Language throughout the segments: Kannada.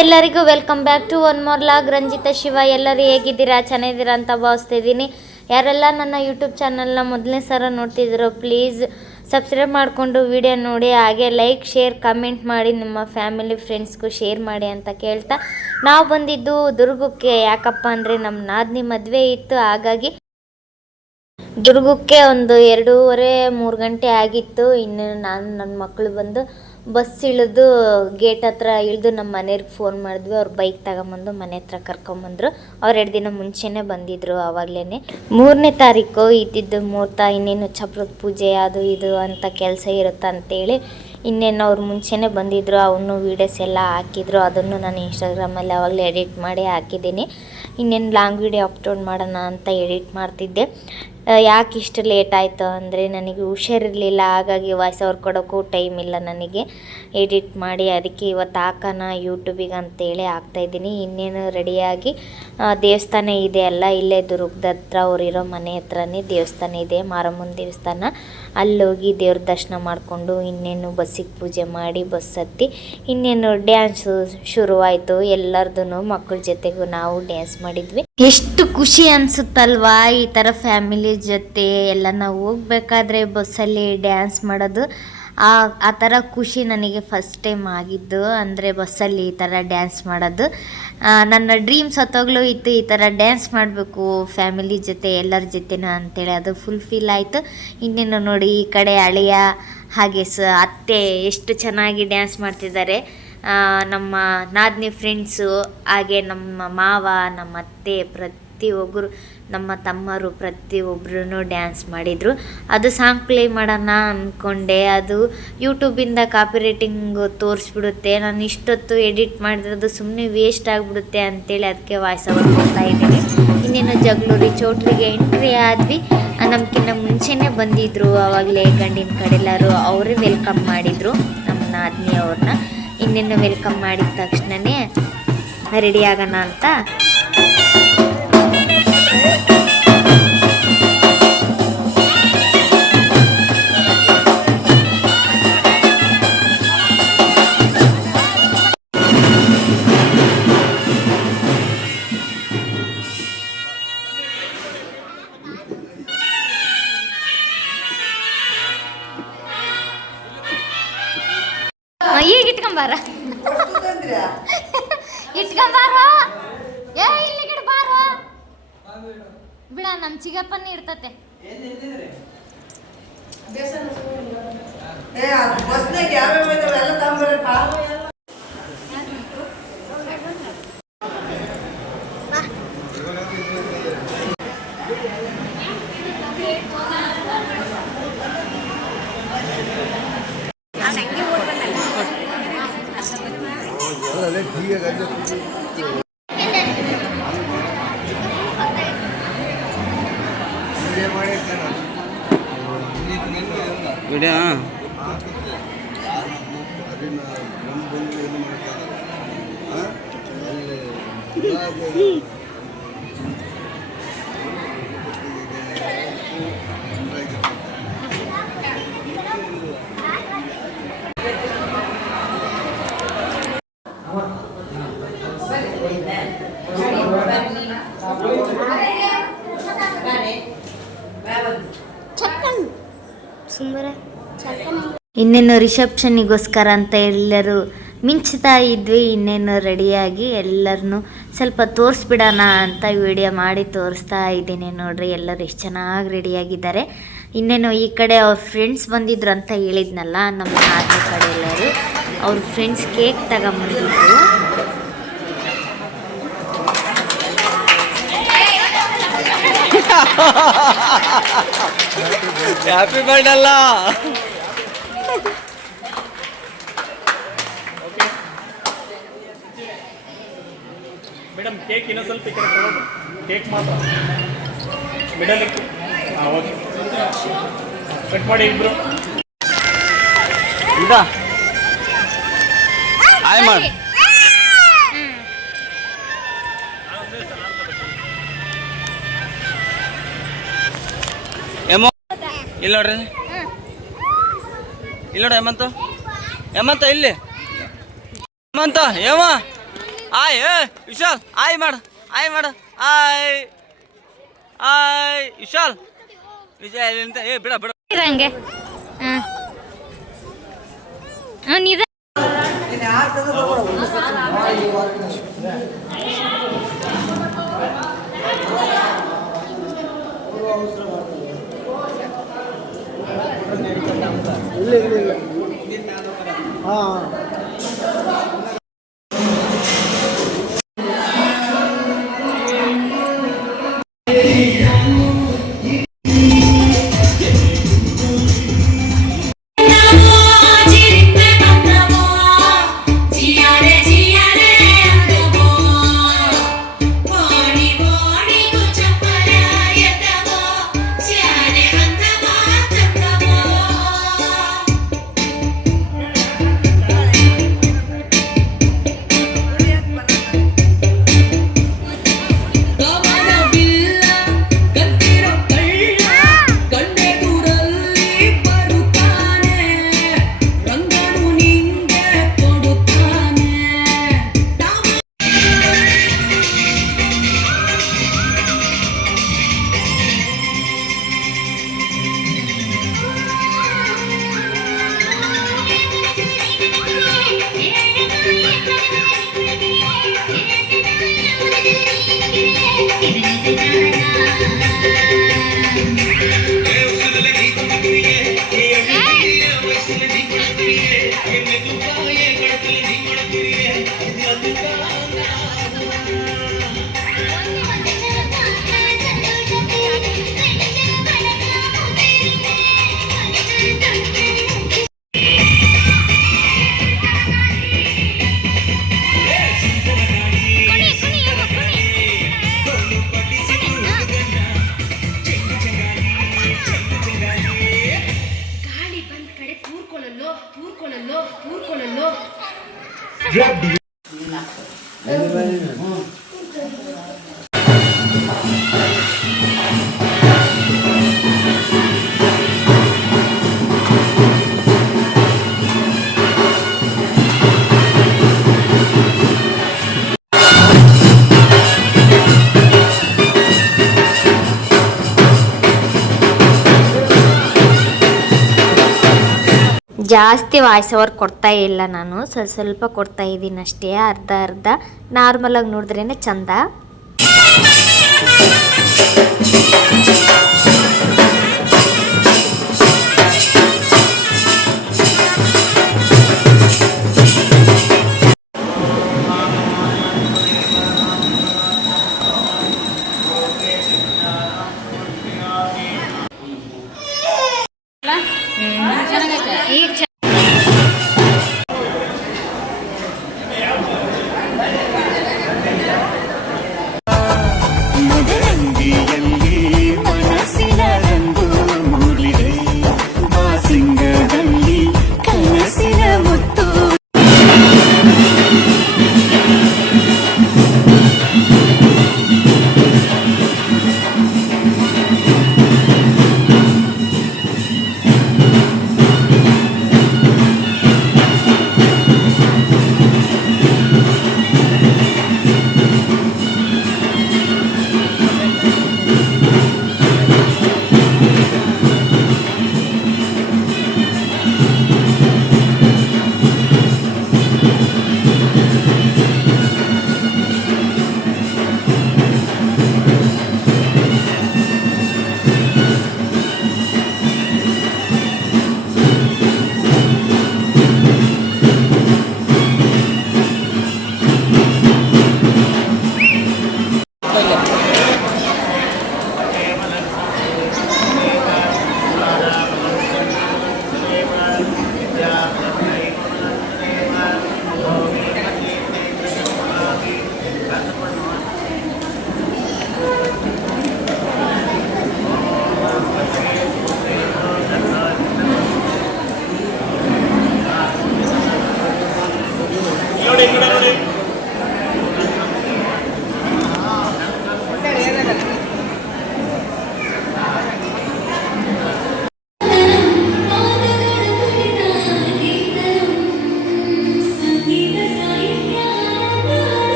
ಎಲ್ಲರಿಗೂ welcome back to one more vlog Ranjitha Shiva. ಎಲ್ಲರೂ ಹೇಗಿದ್ದೀರಾ? ಚೆನ್ನಾಗಿದ್ದೀರಾ ಅಂತ ಭಾವಿಸ್ತಿದ್ದೀನಿ. ಯಾರೆಲ್ಲ ನನ್ನ ಯೂಟ್ಯೂಬ್ ಚಾನಲ್ನ ಮೊದಲನೇ ಸಲ ನೋಡ್ತಿದ್ದೀರೋ ಪ್ಲೀಸ್ ಸಬ್ಸ್ಕ್ರೈಬ್ ಮಾಡಿಕೊಂಡು ವಿಡಿಯೋ ನೋಡಿ, ಹಾಗೆ ಲೈಕ್ ಶೇರ್ ಕಮೆಂಟ್ ಮಾಡಿ ನಿಮ್ಮ ಫ್ಯಾಮಿಲಿ ಫ್ರೆಂಡ್ಸ್ಗೂ ಶೇರ್ ಮಾಡಿ ಅಂತ ಕೇಳ್ತಾ, ನಾವು ಬಂದಿದ್ದು ದುರ್ಗಕ್ಕೆ. ಯಾಕಪ್ಪ ಅಂದರೆ ನಮ್ಮ ನಾದಿನಿ ಮದುವೆ ಇತ್ತು, ಹಾಗಾಗಿ ದುರ್ಗಕ್ಕೆ ಒಂದು 2:30-3 ಗಂಟೆ ಆಗಿತ್ತು. ಇನ್ನು ನಾನು ನನ್ನ ಮಕ್ಕಳು ಬಂದು ಬಸ್ ಇಳಿದು ಗೇಟ್ ಹತ್ರ ಇಳಿದು ನಮ್ಮ ಮನೆಯವ್ರಿಗೆ ಫೋನ್ ಮಾಡಿದ್ವಿ. ಅವ್ರು ಬೈಕ್ ತಗೊಂಬಂದು ಮನೆ ಹತ್ರ ಕರ್ಕೊಂಬಂದರು. ಅವ್ರು 2 ದಿನ ಮುಂಚೆನೇ ಬಂದಿದ್ದರು. ಆವಾಗಲೇ 3ನೇ ತಾರೀಕು ಇದ್ದಿದ್ದು ಮುಹೂರ್ತ. ಇನ್ನೇನು ಚಪ್ರದ ಪೂಜೆ ಅದು ಇದು ಅಂತ ಕೆಲಸ ಇರುತ್ತೆ ಅಂತೇಳಿ ಇನ್ನೇನು ಅವ್ರು ಮುಂಚೆನೇ ಬಂದಿದ್ದರು. ಅವನು ವೀಡಿಯೋಸ್ ಎಲ್ಲ ಹಾಕಿದ್ರು, ಅದನ್ನು ನಾನು ಇನ್ಸ್ಟಾಗ್ರಾಮಲ್ಲಿ ಆವಾಗಲೇ ಎಡಿಟ್ ಮಾಡಿ ಹಾಕಿದ್ದೀನಿ. ಇನ್ನೇನು ಲಾಂಗ್ ವೀಡಿಯೋ ಅಪ್ಲೋಡ್ ಮಾಡೋಣ ಅಂತ ಎಡಿಟ್ ಮಾಡ್ತಿದ್ದೆ. ಯಾಕೆ ಇಷ್ಟು ಲೇಟ್ ಆಯಿತು ಅಂದರೆ ನನಗೆ ಹುಷಾರಿರಲಿಲ್ಲ, ಹಾಗಾಗಿ ವಾಯ್ಸ್ ಓವರ್ ಕೊಡೋಕ್ಕೂ ಟೈಮ್ ಇಲ್ಲ ನನಗೆ ಎಡಿಟ್ ಮಾಡಿ. ಅದಕ್ಕೆ ಇವತ್ತು ಹಾಕೋಣ ಯೂಟ್ಯೂಬಿಗೆ ಅಂತೇಳಿ ಹಾಕ್ತಾಯಿದ್ದೀನಿ. ಇನ್ನೇನು ರೆಡಿಯಾಗಿ ದೇವಸ್ಥಾನ ಇದೆ ಅಲ್ಲ, ಇಲ್ಲೇ ದುರ್ಗದ ಹತ್ರ ಅವರಿರೋ ಮನೆ ಹತ್ರನೇ ದೇವಸ್ಥಾನ ಇದೆ, ಮಾರಮ್ಮನ ದೇವಸ್ಥಾನ. ಅಲ್ಲೋಗಿ ದೇವ್ರ ದರ್ಶನ ಮಾಡಿಕೊಂಡು ಇನ್ನೇನು ಬಸ್ಸಿಗೆ ಪೂಜೆ ಮಾಡಿ ಬಸ್ ಹತ್ತಿ ಇನ್ನೇನು ಡ್ಯಾನ್ಸು ಶುರುವಾಯಿತು. ಎಲ್ಲರದ್ದು ಮಕ್ಕಳ ಜೊತೆಗೂ ನಾವು ಡ್ಯಾನ್ಸ್ ಮಾಡಿದ್ವಿ. ಎಷ್ಟು ಖುಷಿ ಅನಿಸುತ್ತಲ್ವಾ ಈ ಥರ ಫ್ಯಾಮಿಲಿ ಜೊತೆ ಎಲ್ಲ ನಾವು ಹೋಗ್ಬೇಕಾದ್ರೆ ಬಸ್ಸಲ್ಲಿ ಡ್ಯಾನ್ಸ್ ಮಾಡೋದು. ಆ ಥರ ಖುಷಿ ನನಗೆ ಫಸ್ಟ್ ಟೈಮ್ ಆಗಿದ್ದು, ಅಂದರೆ ಬಸ್ಸಲ್ಲಿ ಈ ಥರ ಡ್ಯಾನ್ಸ್ ಮಾಡೋದು. ನನ್ನ ಡ್ರೀಮ್ಸ್ ಹೊತ್ತೋಗ್ಲೂ ಇತ್ತು, ಈ ಥರ ಡ್ಯಾನ್ಸ್ ಮಾಡಬೇಕು ಫ್ಯಾಮಿಲಿ ಜೊತೆ ಎಲ್ಲರ ಜೊತೆನೂ ಅಂತೇಳಿ. ಅದು ಫುಲ್ಫಿಲ್ ಆಯಿತು. ಇನ್ನೇನು ನೋಡಿ ಈ ಕಡೆ ಅಳಿಯ ಹಾಗೆ ಅತ್ತೆ ಎಷ್ಟು ಚೆನ್ನಾಗಿ ಡ್ಯಾನ್ಸ್ ಮಾಡ್ತಿದ್ದಾರೆ. ನಮ್ಮ ನಾದಿನಿ ಫ್ರೆಂಡ್ಸು, ಹಾಗೆ ನಮ್ಮ ಮಾವ, ನಮ್ಮ ಅತ್ತೆ, ಪ್ರತಿಯೊಬ್ಬರು ನಮ್ಮ ತಮ್ಮರು ಪ್ರತಿಯೊಬ್ಬರೂ ಡ್ಯಾನ್ಸ್ ಮಾಡಿದರು. ಅದು ಸಾಂಗ್ ಪ್ಲೇ ಮಾಡೋಣ ಅಂದ್ಕೊಂಡೆ, ಅದು ಯೂಟ್ಯೂಬಿಂದ ಕಾಪಿರೈಟಿಂಗ್ ತೋರಿಸ್ಬಿಡುತ್ತೆ. ನಾನು ಇಷ್ಟೊತ್ತು ಎಡಿಟ್ ಮಾಡಿರೋದು ಸುಮ್ಮನೆ ವೇಸ್ಟ್ ಆಗಿಬಿಡುತ್ತೆ ಅಂತೇಳಿ ಅದಕ್ಕೆ ವಾಯ್ಸ್ ಓವರ್ ಕೊಡ್ತಾ ಇದ್ದೀನಿ. ಇನ್ನೇನು ಜಗಳೂರಿ ಚೌಟ್ರಿಗೆ ಎಂಟ್ರಿ ಆದ್ವಿ. ನಮ್ಗಿಂತ ಮುಂಚೆನೇ ಬಂದಿದ್ದರು, ಆವಾಗಲೇ ಗಂಡಿನ ಕಡೆಲ್ಲರೂ ಅವರೇ ವೆಲ್ಕಮ್ ಮಾಡಿದರು ನಮ್ಮ ನಾದಿನಿ ಅವ್ರನ್ನ. ಇನ್ನೇನು ವೆಲ್ಕಮ್ ಮಾಡಿದ ತಕ್ಷಣವೇ ರೆಡಿ ಆಗೋಣ ಅಂತ ಈಗ ಇಟ್ಕೊಂಬಾರ ಇಟ್ಕೊಂಬಾರೋ, ಇಲ್ಲಿ ಗಿಡ ಬಾರೋ ಬಿಡ, ನಮ್ಮ ಚಿಗಪ್ಪನೇ ಇರ್ತತೆ. ಇನ್ನೇನು ರಿಸೆಪ್ಷನ್ನಿಗೋಸ್ಕರ ಅಂತ ಎಲ್ಲರೂ ಮಿಂಚ್ತಾ ಇದ್ವಿ. ಇನ್ನೇನು ರೆಡಿಯಾಗಿ ಎಲ್ಲರನ್ನೂ ಸ್ವಲ್ಪ ತೋರಿಸ್ಬಿಡೋಣ ಅಂತ ವಿಡಿಯೋ ಮಾಡಿ ತೋರಿಸ್ತಾ ಇದ್ದೀನಿ. ನೋಡ್ರಿ ಎಲ್ಲರೂ ಎಷ್ಟು ಚೆನ್ನಾಗಿ ರೆಡಿಯಾಗಿದ್ದಾರೆ. ಇನ್ನೇನು ಈ ಕಡೆ ಅವ್ರ ಫ್ರೆಂಡ್ಸ್ ಬಂದಿದ್ರು ಅಂತ ಹೇಳಿದ್ನಲ್ಲ, ನಮ್ಮ ನಾದಿನಿ ಕಡೆ ಎಲ್ಲರೂ ಅವ್ರ ಫ್ರೆಂಡ್ಸ್ ಕೇಕ್ ತಗೊಂಬಂದಿದ್ರು. ಹ್ಯಾಪಿ ಬರ್ಡೇ ಅಲ್ಲ ಮೇಡಮ್, ಕೇಕ್ ಇನ್ನೂ ಸ್ವಲ್ಪ ಈ ಕಡೆ ತಗೊಳ್ಳಿ. ಕೇಕ್ ಮಾತ್ರ ಮಿಡಲ್ ಓಕೆ ಕಟ್ ಮಾಡಿ ಇಬ್ರು ಇದ ಆಯ್ ಮಾಡಿ. ಏಮೋ ಇಲ್ಲಿ ನೋಡ್ರಿ, ಇಲ್ಲಿ ನೋಡಿ ಹೇಮಂತ, ಹೇಮಂತ ಇಲ್ಲಿ, ಹೇಮಂತ ಏಮ ಆಯ್ ವಿಶಾಲ್ ಆಯ್ ಮಾಡು ಆಯ್ ವಿಶಾಲ್ ವಿಜಯ್ ಅಂತ ಬಿಡ ಹಂಗೆ ನಿಧ ಜಾಸ್ತಿ ವಾಯ್ಸ್ ಓವರ್ ಕೊಡ್ತಾ ಇಲ್ಲ ನಾನು, ಸ್ವಲ್ಪ ಕೊಡ್ತಾ ಇದ್ದೀನಿ ಅಷ್ಟೇ, ಅರ್ಧ ನಾರ್ಮಲಾಗಿ ನೋಡಿದ್ರೇ ಚಂದ. ಮದರಂಗಿಯಲ್ಲಿ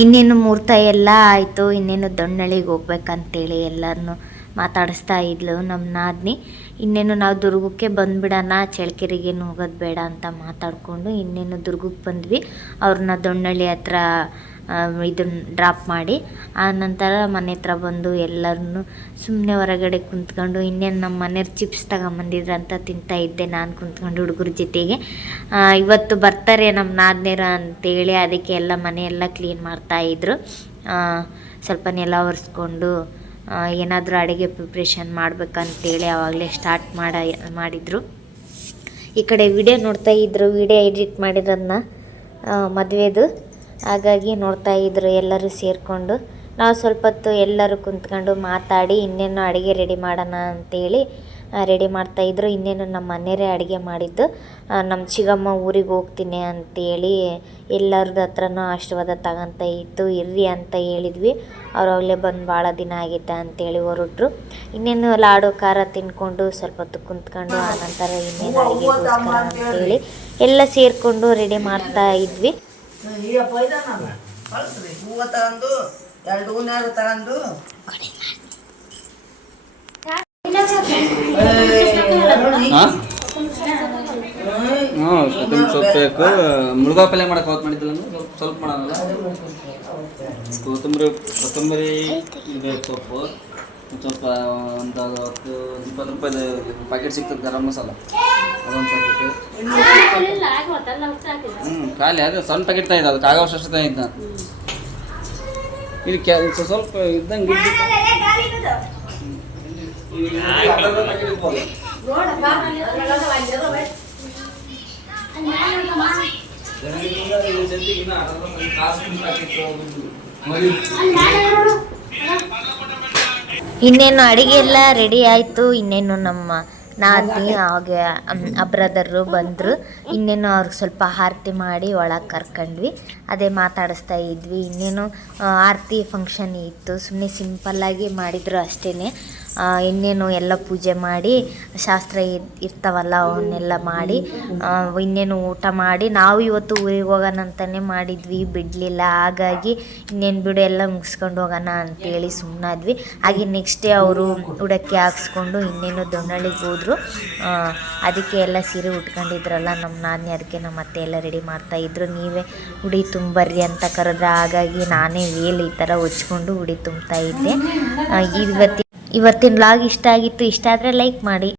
ಇನ್ನೇನು ಮುಹೂರ್ತ ಎಲ್ಲ ಆಯಿತು, ಇನ್ನೇನು ದೊಣ್ಣಳಿಗೆ ಹೋಗ್ಬೇಕಂತೇಳಿ ಎಲ್ಲರನ್ನು ಮಾತಾಡಿಸ್ತಾ ಇದ್ಲು ನಮ್ಮ ನಾದಿನಿ. ಇನ್ನೇನು ನಾವು ದುರ್ಗಕ್ಕೆ ಬಂದುಬಿಡೋಣ, ಚಳ್ಳಕೆರೆಗೇನು ಹೋಗೋದು ಬೇಡ ಅಂತ ಮಾತಾಡಿಕೊಂಡು ಇನ್ನೇನು ದುರ್ಗಕ್ಕೆ ಬಂದ್ವಿ. ಅವ್ರನ್ನ ದೊಣ್ಣಳ್ಳಿ ಹತ್ರ ಇದನ್ನು ಡ್ರಾಪ್ ಮಾಡಿ ಆ ನಂತರ ಮನೆ ಹತ್ರ ಬಂದು ಎಲ್ಲರನ್ನು ಸುಮ್ಮನೆ ಹೊರಗಡೆ ಕುಂತ್ಕೊಂಡು ಇನ್ನೇನು ನಮ್ಮ ಮನೆಯವ್ರು ಚಿಪ್ಸ್ ತಗೊಂಬಂದಿದ್ರು ಅಂತ ತಿಂತಾಯಿದ್ದೆ ನಾನು ಕುಂತ್ಕೊಂಡು ಹುಡುಗರ ಜೊತೆಗೆ. ಇವತ್ತು ಬರ್ತಾರೆ ನಮ್ಮ ನಾದಿನಿಯರು ಅಂತೇಳಿ ಅದಕ್ಕೆ ಎಲ್ಲ ಮನೆಯೆಲ್ಲ ಕ್ಲೀನ್ ಮಾಡ್ತಾಯಿದ್ರು. ಸ್ವಲ್ಪ ನೆಲ ಒರೆಸ್ಕೊಂಡು ಏನಾದರೂ ಅಡುಗೆ ಪ್ರಿಪ್ರೇಷನ್ ಮಾಡ್ಬೇಕಂತೇಳಿ ಆವಾಗಲೇ ಸ್ಟಾರ್ಟ್ ಮಾಡಿದರು. ಈ ಕಡೆ ವಿಡಿಯೋ ನೋಡ್ತಾ ಇದ್ದರು, ವಿಡಿಯೋ ಎಡಿಟ್ ಮಾಡಿರೋದನ್ನ ಮದುವೆದು, ಹಾಗಾಗಿ ನೋಡ್ತಾ ಇದ್ದರು ಎಲ್ಲರೂ ಸೇರಿಕೊಂಡು. ನಾವು ಸ್ವಲ್ಪ ಹೊತ್ತು ಎಲ್ಲರೂ ಕುಂತ್ಕೊಂಡು ಮಾತಾಡಿ ಇನ್ನೇನು ಅಡುಗೆ ರೆಡಿ ಮಾಡೋಣ ಅಂತೇಳಿ ರೆಡಿ ಮಾಡ್ತಾಯಿದ್ರು. ಇನ್ನೇನು ನಮ್ಮ ಮನೆಯವರೇ ಅಡುಗೆ ಮಾಡಿದ್ದು. ನಮ್ಮ ಚಿಕ್ಕಮ್ಮ ಊರಿಗೆ ಹೋಗ್ತೀನಿ ಅಂತೇಳಿ ಎಲ್ಲರದ್ದು ಹತ್ರನೂ ಆಶೀರ್ವಾದ ತಗೊಂತ ಇತ್ತು, ಇರ್ರಿ ಅಂತ ಹೇಳಿದ್ವಿ. ಅವ್ರಾಗಲೇ ಬಂದು ಭಾಳ ದಿನ ಆಗೈತೆ ಅಂತೇಳಿ ಹೊರಟ್ರು. ಇನ್ನೇನು ಲಾಡು ಖಾರ ತಿನ್ಕೊಂಡು ಸ್ವಲ್ಪ ಹೊತ್ತು ಕುಂತ್ಕೊಂಡು ಆನಂತರ ಇನ್ನೇನು ಅಡುಗೆಗೋಸ್ಕರ ಅಂತೇಳಿ ಎಲ್ಲ ಸೇರಿಕೊಂಡು ರೆಡಿ ಮಾಡ್ತಾ ಇದ್ವಿ. ಹೂವು ತಗೊಂಡು 2 ಹೂನಾರು ತಗೊಂಡು ಸೊಪ್ಪು ಬೇಕು. ಮುಳುಗಾ ಪಲ್ಯ ಮಾಡಕ್ಕೆ ಅವತ್ತು ಮಾಡಿದ್ದಿಲ್ಲ, ಸ್ವಲ್ಪ ಮಾಡೋಲ್ಲ. ಕೊತ್ತಂಬರಿ ಬೇಕು, ಸೊಪ್ಪು ಸ್ವಲ್ಪ ಒಂದು 10-20 ರೂಪಾಯಿದು ಪ್ಯಾಕೆಟ್ ಸಿಗ್ತದೆ ಗರಂ ಮಸಾಲ, ಅದೊಂದು ಪ್ಯಾಕೆಟ್. ಖಾಲಿ ಅದೇ ಸಣ್ಣ ಪ್ಯಾಕೆಟ್ ತಂದಿದ್ದೆ, ಅದಕ್ಕೆ ಆಗೋಷ್ಟು ಅಷ್ಟು ತಂದಿದ್ದ. ಇದು ಸ್ವಲ್ಪ ಇದ್ದಂಗೆ ಇನ್ನೇನು ಅಡುಗೆ ಎಲ್ಲ ರೆಡಿ ಆಯಿತು. ಇನ್ನೇನು ನಮ್ಮ ನಾದಿನಿ ಹಾಗೆ ಬ್ರದರು ಬಂದರು. ಇನ್ನೇನು ಅವ್ರಿಗೆ ಸ್ವಲ್ಪ ಆರತಿ ಮಾಡಿ ಒಳಗೆ ಕರ್ಕೊಂಡ್ವಿ. ಅದೇ ಮಾತಾಡಿಸ್ತಾ ಇದ್ವಿ. ಇನ್ನೇನು ಆರತಿ ಫಂಕ್ಷನ್ ಇತ್ತು, ಸುಮ್ಮನೆ ಸಿಂಪಲ್ಲಾಗಿ ಮಾಡಿದರು ಅಷ್ಟೇ. ಇನ್ನೇನು ಎಲ್ಲ ಪೂಜೆ ಮಾಡಿ ಶಾಸ್ತ್ರ ಇರ್ತಾವಲ್ಲ ಅವನ್ನೆಲ್ಲ ಮಾಡಿ ಇನ್ನೇನು ಊಟ ಮಾಡಿ ನಾವು ಇವತ್ತು ಊರಿಗೆ ಹೋಗೋಣ ಅಂತಲೇ ಮಾಡಿದ್ವಿ, ಬಿಡಲಿಲ್ಲ. ಹಾಗಾಗಿ ಇನ್ನೇನು ಬಿಡು ಎಲ್ಲ ಮುಗಿಸ್ಕೊಂಡು ಹೋಗೋಣ ಅಂತೇಳಿ ಸುಮ್ಮನಾದ್ವಿ. ಹಾಗೆ ನೆಕ್ಸ್ಟ್ ಡೇ ಅವರು ಉಡಕ್ಕೆ ಹಾಕ್ಸ್ಕೊಂಡು ಇನ್ನೇನು ದೊಣ್ಣಳ್ಳಿಗೆ ಹೋದರು. ಅದಕ್ಕೆ ಎಲ್ಲ ಸೀರೆ ಉಟ್ಕೊಂಡಿದ್ರಲ್ಲ ನಮ್ಮ ನಾದಿನಿ, ಅದಕ್ಕೆ ನಮ್ಮ ಅತ್ತೆ ಎಲ್ಲ ರೆಡಿ ಮಾಡ್ತಾಯಿದ್ರು. ನೀವೇ ಉಡಿ ತುಂಬರ್ರಿ ಅಂತ ಕರೆದ್ರೆ, ಹಾಗಾಗಿ ನಾನೇ ವೇಲ್ ಈ ಥರ ಹೊಚ್ಕೊಂಡು ಉಡಿ ತುಂಬ್ತಾ ಇದ್ದೆ. ಇವತ್ತಿನ ವ್ಲಾಗ್ ಇಷ್ಟ ಆಗಿತ್ತು. ಇಷ್ಟ ಆದರೆ ಲೈಕ್ ಮಾಡಿ.